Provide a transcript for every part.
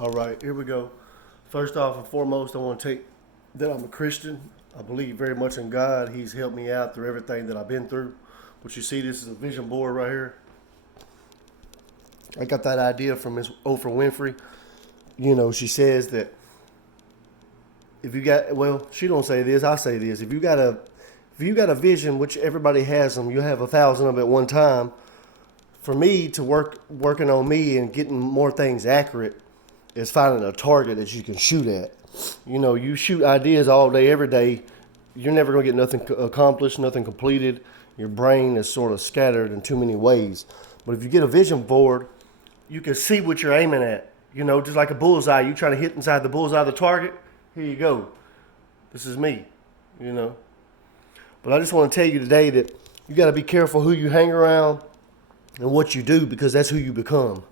All right, here we go. First off and foremost, I want to take that I'm a Christian. I believe very much in God. He's helped me out through everything that I've been through. But you see, this is a vision board right here. I got that idea from Miss Oprah Winfrey. You know, she says that if you got, well, she don't say this, I say this. If you got a vision, which everybody has them, you have 1,000 of them at one time. For me to working on me and getting more things accurate is finding a target that you can shoot at. You know, you shoot ideas all day, every day. You're never going to get nothing accomplished, nothing completed. Your brain is sort of scattered in too many ways. But if you get a vision board, you can see what you're aiming at. You know, just like a bullseye. You trying to hit inside the bullseye of the target. Here you go. This is me, you know. But I just want to tell you today that you got to be careful who you hang around and what you do, because that's who you become.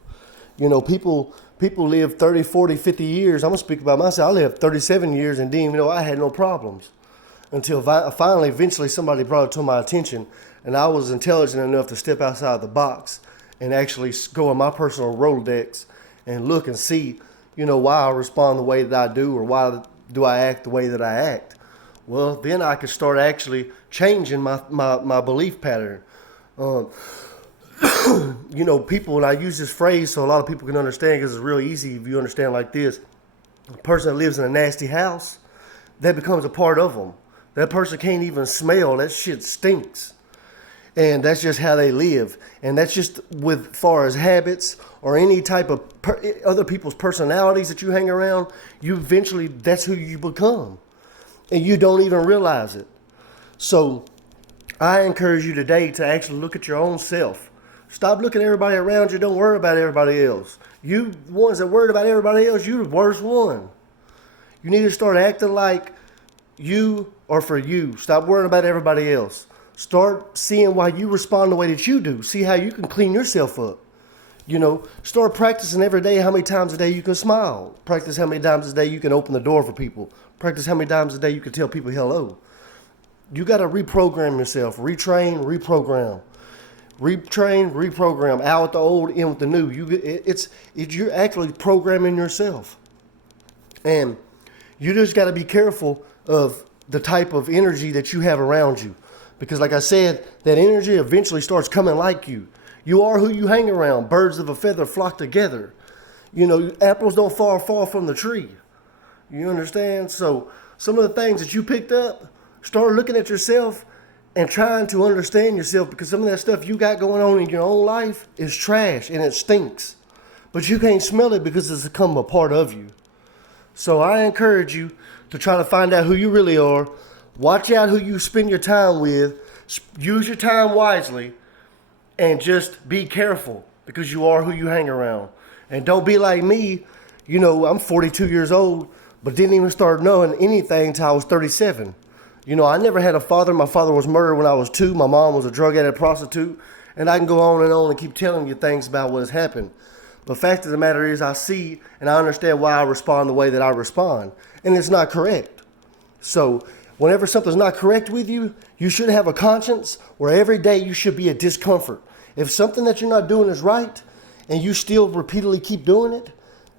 You know, people live 30, 40, 50 years. I'm going to speak about myself. I lived 37 years and didn't even know I had no problems until finally, eventually somebody brought it to my attention, and I was intelligent enough to step outside the box and actually go on my personal Rolodex and look and see, you know, why I respond the way that I do, or why do I act the way that I act. Well, then I could start actually changing my belief pattern. You know, people, and I use this phrase so a lot of people can understand, because it's real easy if you understand like this. A person that lives in a nasty house, that becomes a part of them. That person can't even smell. That shit stinks. And that's just how they live. And that's just with far as habits or any type of other people's personalities that you hang around, you eventually, that's who you become. And you don't even realize it. So I encourage you today to actually look at your own self. Stop looking at everybody around you. Don't worry about everybody else. You ones that worried about everybody else, you're the worst one. You need to start acting like you are for you. Stop worrying about everybody else. Start seeing why you respond the way that you do. See how you can clean yourself up. You know, start practicing every day how many times a day you can smile. Practice how many times a day you can open the door for people. Practice how many times a day you can tell people hello. You got to reprogram yourself. Retrain, reprogram. Retrain, reprogram. Out with the old, in with the new. You're actually programming yourself. And you just got to be careful of the type of energy that you have around you. Because like I said, that energy eventually starts coming like you. You are who you hang around. Birds of a feather flock together. You know, apples don't fall from the tree. You understand? So some of the things that you picked up, start looking at yourself and trying to understand yourself, because some of that stuff you got going on in your own life is trash and it stinks. But you can't smell it because it's become a part of you. So I encourage you to try to find out who you really are. Watch out who you spend your time with. Use your time wisely. And just be careful, because you are who you hang around. And don't be like me. You know, I'm 42 years old, but didn't even start knowing anything until I was 37. You know, I never had a father. My father was murdered when I was 2. My mom was a drug addict, prostitute. And I can go on and keep telling you things about what has happened. But the fact of the matter is, I see and I understand why I respond the way that I respond. And it's not correct. So whenever something's not correct with you, you should have a conscience where every day you should be a discomfort. If something that you're not doing is right and you still repeatedly keep doing it,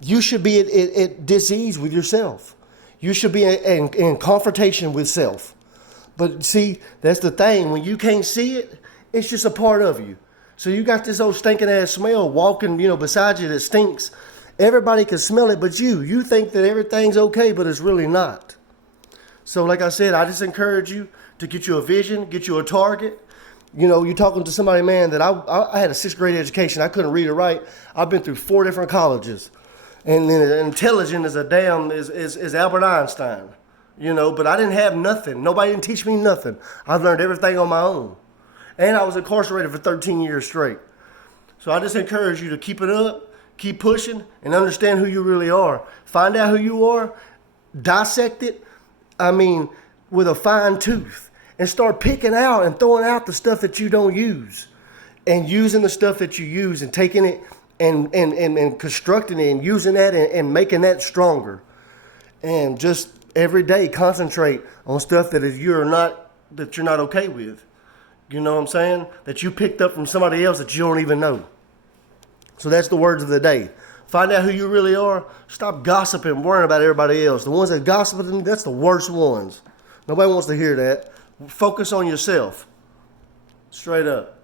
you should be at dis-ease with yourself. You should be in confrontation with self. But see, that's the thing. When you can't see it, it's just a part of you. So you got this old stinking ass smell walking, you know, beside you that stinks. Everybody can smell it but you. You think that everything's okay, but it's really not. So like I said, I just encourage you to get you a vision, get you a target. You know, you're talking to somebody, man, that I had a 6th grade education. I couldn't read or write. I've been through 4 different colleges. And then intelligent as is Albert Einstein. You know, but I didn't have nothing. Nobody didn't teach me nothing. I learned everything on my own. And I was incarcerated for 13 years straight. So I just encourage you to keep it up, keep pushing, and understand who you really are. Find out who you are, dissect it, with a fine tooth. And start picking out and throwing out the stuff that you don't use. And using the stuff that you use and taking it and constructing it and using that and making that stronger. And just every day concentrate on stuff that you're not okay with. You know what I'm saying? That you picked up from somebody else that you don't even know. So that's the words of the day. Find out who you really are. Stop gossiping and worrying about everybody else. The ones that gossip, that's the worst ones. Nobody wants to hear that. Focus on yourself. Straight up.